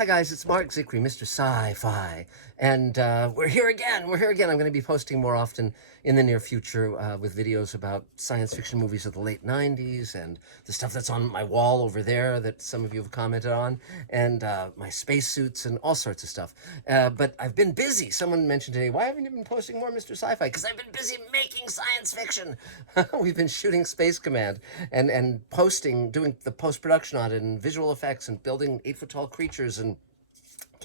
Hi guys, it's Mark Zickery, Mr. Sci-Fi, and we're here again. We're here again. I'm going to be posting more often in the near future with videos about science fiction movies of the late '90s and the stuff that's on my wall over there that some of you have commented on, and my spacesuits and all sorts of stuff. But I've been busy. Someone mentioned today, why haven't you been posting more, Mr. Sci-Fi? Because I've been busy making science fiction. We've been shooting Space Command and posting, doing the post-production on it and visual effects and building 8-foot-tall creatures, and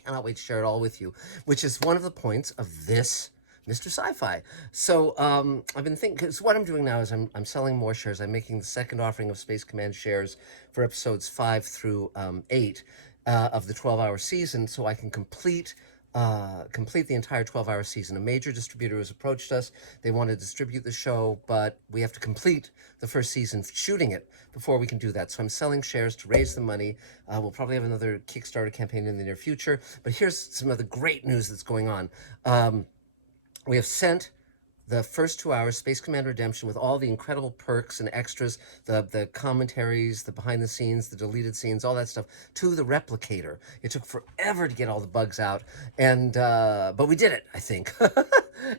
cannot wait to share it all with you, which is one of the points of this Mr. Sci-Fi. So I've been thinking, because what I'm doing now is I'm selling more shares. I'm making the second offering of Space Command shares for episodes 5 through 8 of the 12-hour season, so I can complete the entire 12-hour season. A major distributor has approached us. They want to distribute the show, but we have to complete the first season shooting it before we can do that. So I'm selling shares to raise the money. We'll probably have another Kickstarter campaign in the near future. But here's some of the great news that's going on. We have sent the first 2 hours, Space Command Redemption, with all the incredible perks and extras, the commentaries, the behind the scenes, the deleted scenes, all that stuff, to the replicator. It took forever to get all the bugs out, and but we did it, I think.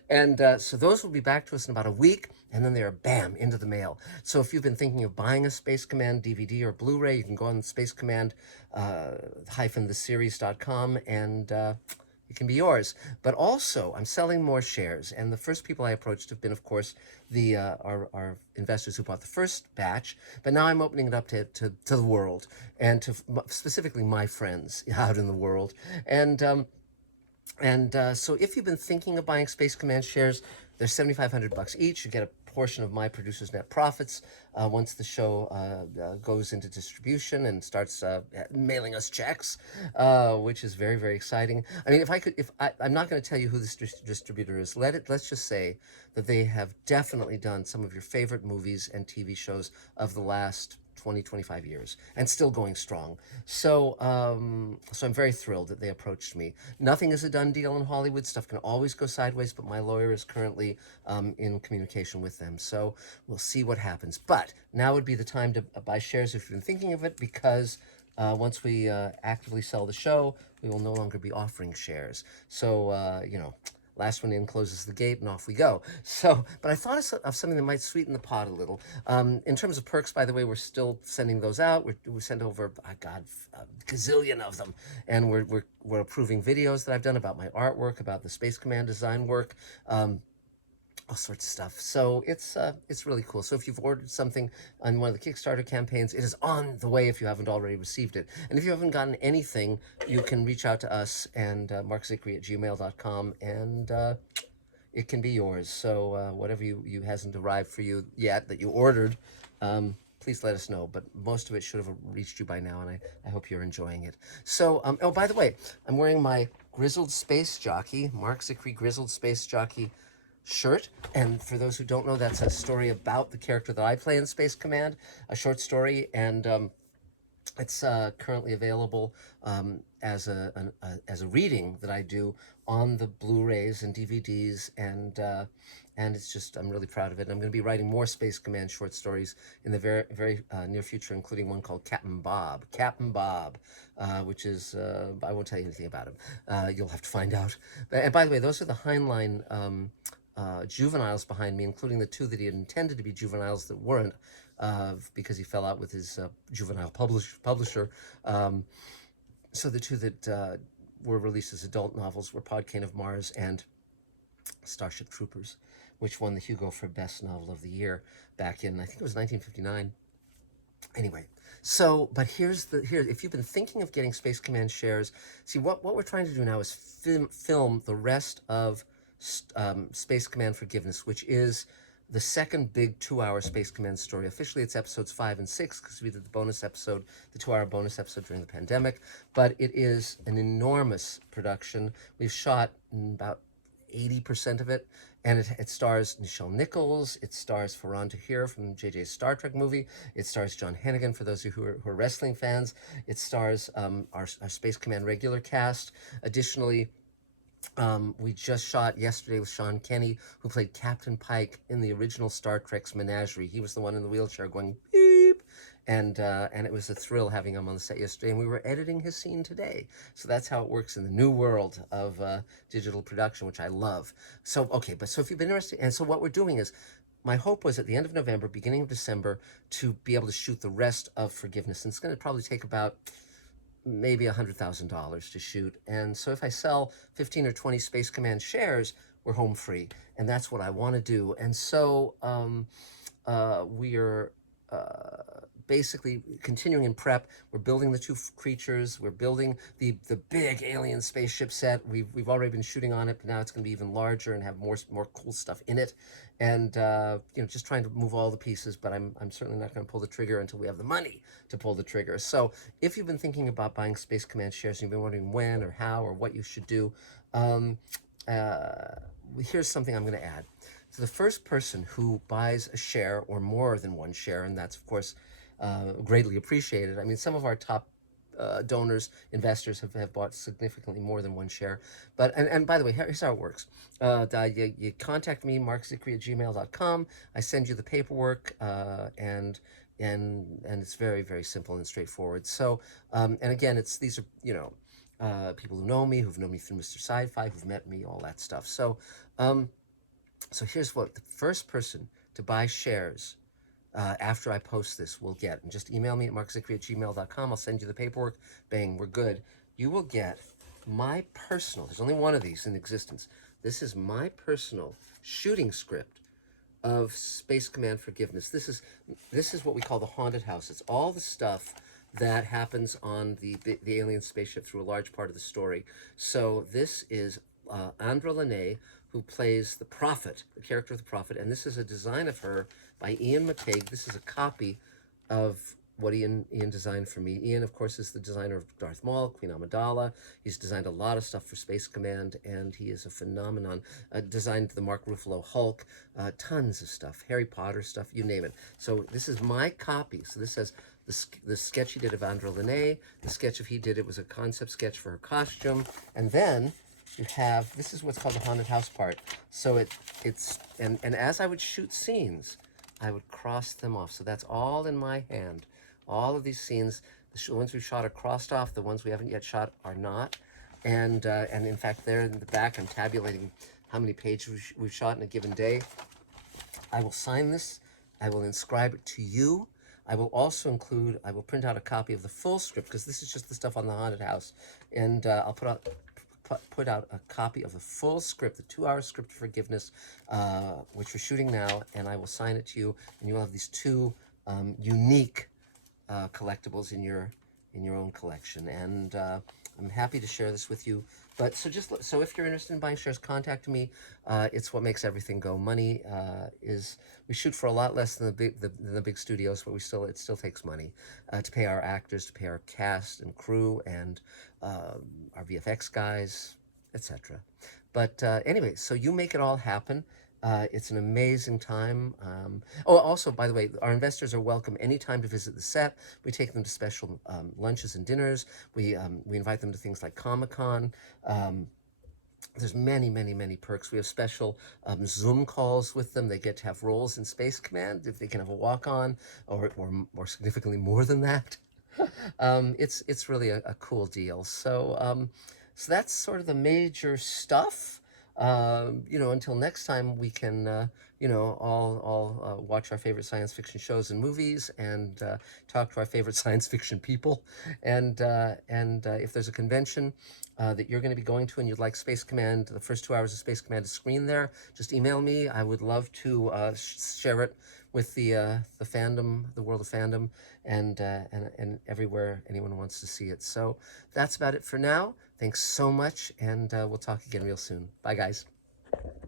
And so those will be back to us in about a week, and then they are, bam, into the mail. So if you've been thinking of buying a Space Command DVD or Blu-ray, you can go on Space Command -theseries.com and it can be yours. But also, I'm selling more shares, and the first people I approached have been, of course, the our investors who bought the first batch. But now I'm opening it up to the world, and to specifically my friends out in the world. So if you've been thinking of buying Space Command shares, they're $7,500 each. You get a portion of my producer's net profits once the show goes into distribution and starts mailing us checks, which is very, very exciting. I mean, I'm not going to tell you who this distributor is. Let's just say that they have definitely done some of your favorite movies and TV shows of the last 20, 25 years, and still going strong. So I'm very thrilled that they approached me. Nothing is a done deal in Hollywood. Stuff can always go sideways, but my lawyer is currently in communication with them. So we'll see what happens. But now would be the time to buy shares if you've been thinking of it, because once we actively sell the show, we will no longer be offering shares. So, last one in closes the gate, and off we go. So, but I thought of something that might sweeten the pot a little. In terms of perks, by the way, we're still sending those out. We sent over, a gazillion of them, and we're approving videos that I've done about my artwork, about the Space Command design work. All sorts of stuff. So it's really cool. So if you've ordered something on one of the Kickstarter campaigns, it is on the way if you haven't already received it. And if you haven't gotten anything, you can reach out to us and markzickery@gmail.com, and it can be yours. So whatever you hasn't arrived for you yet that you ordered, please let us know. But most of it should have reached you by now, and I hope you're enjoying it. So, oh, by the way, I'm wearing my Grizzled Space Jockey, Mark Zickery Grizzled Space Jockey shirt, and for those who don't know, that's a story about the character that I play in Space Command, a short story, and it's currently available as a reading that I do on the Blu-rays and DVDs, and it's just, I'm really proud of it. And I'm going to be writing more Space Command short stories in the very, very near future, including one called Captain Bob, which is, I won't tell you anything about him. You'll have to find out. And by the way, those are the Heinlein juveniles behind me, including the two that he had intended to be juveniles that weren't, because he fell out with his juvenile publisher. So the two that were released as adult novels were Podkayne of Mars and Starship Troopers, which won the Hugo for Best Novel of the Year back in, I think it was 1959. Anyway, so, but here, if you've been thinking of getting Space Command shares, see, what we're trying to do now is film the rest of Space Command Forgiveness, which is the second big 2-hour Space Command story. Officially, it's episodes 5 and 6, because we did the bonus episode, the 2-hour bonus episode during the pandemic. But it is an enormous production. We've shot about 80% of it, and it stars Nichelle Nichols, it stars Ferran Tahir from JJ's Star Trek movie, it stars John Hennigan, for those of you who are wrestling fans, it stars our Space Command regular cast. Additionally, we just shot yesterday with Sean Kenny, who played Captain Pike in the original Star Trek's Menagerie. He was the one in the wheelchair going beep, and it was a thrill having him on the set yesterday. And we were editing his scene today, so that's how it works in the new world of digital production, which I love. So okay, but so if you've been interested, and so what we're doing is, my hope was at the end of November, beginning of December, to be able to shoot the rest of Forgiveness. And it's going to probably take about maybe $100,000 to shoot. And so if I sell 15 or 20 Space Command shares, we're home free. And that's what I want to do. And so we are basically continuing in prep. We're building the two creatures. We're building the big alien spaceship set. We've already been shooting on it, but now it's going to be even larger and have more cool stuff in it. And just trying to move all the pieces. But I'm certainly not going to pull the trigger until we have the money to pull the trigger. So if you've been thinking about buying Space Command shares and you've been wondering when or how or what you should do, here's something I'm going to add. So the first person who buys a share or more than one share, and that's of course greatly appreciated. I mean, some of our top donors, investors have bought significantly more than one share. But, and by the way, here's how it works. You contact me, markzicree@gmail.com. I send you the paperwork, and it's very, very simple and straightforward. So, and again, these are, people who know me, who've known me through Mr. Sci-Fi, who've met me, all that stuff. So, so here's what the first person to buy shares after I post this will get. And just email me at markzicree@gmail.com. I'll send you the paperwork. Bang, we're good. You will get my personal, there's only one of these in existence. This is my personal shooting script of Space Command Forgiveness. This is what we call the haunted house. It's all the stuff that happens on the alien spaceship through a large part of the story. So this is Andra Lene, who plays the Prophet, the character of the Prophet, and this is a design of her by Ian McCaig. This is a copy of what Ian designed for me. Ian, of course, is the designer of Darth Maul, Queen Amidala. He's designed a lot of stuff for Space Command, and he is a phenomenon. Designed the Mark Ruffalo Hulk, tons of stuff, Harry Potter stuff, you name it. So this is my copy. So this says the sketch he did of Andra Lene, the sketch he did, it was a concept sketch for her costume, and then you have, this is what's called the haunted house part. So and as I would shoot scenes, I would cross them off. So that's all in my hand. All of these scenes, the ones we shot are crossed off. The ones we haven't yet shot are not. And in fact, there in the back, I'm tabulating how many pages we've shot in a given day. I will sign this. I will inscribe it to you. I will also include, I will print out a copy of the full script, because this is just the stuff on the haunted house. And I'll put out a copy of the full script, the 2-hour script of Forgiveness, which we're shooting now, and I will sign it to you, and you'll have these two unique collectibles in your own collection. And I'm happy to share this with you. But so if you're interested in buying shares, contact me. It's what makes everything go. Money we shoot for a lot less than the big studios, but it still takes money to pay our actors, to pay our cast and crew, and our VFX guys, etc. But anyway, so you make it all happen. It's an amazing time. Also, by the way, our investors are welcome anytime to visit the set. We take them to special lunches and dinners. We invite them to things like Comic-Con. There's many, many, many perks. We have special Zoom calls with them. They get to have roles in Space Command if they can have a walk-on, or significantly more than that. It's really a cool deal. So so that's sort of the major stuff. Until next time, we can all watch our favorite science fiction shows and movies, and talk to our favorite science fiction people. And if there's a convention that you're going to be going to and you'd like Space Command, the first 2 hours of Space Command to screen there, just email me. I would love to share it with the fandom, the world of fandom, and everywhere anyone wants to see it. So that's about it for now. Thanks so much, and we'll talk again real soon. Bye, guys.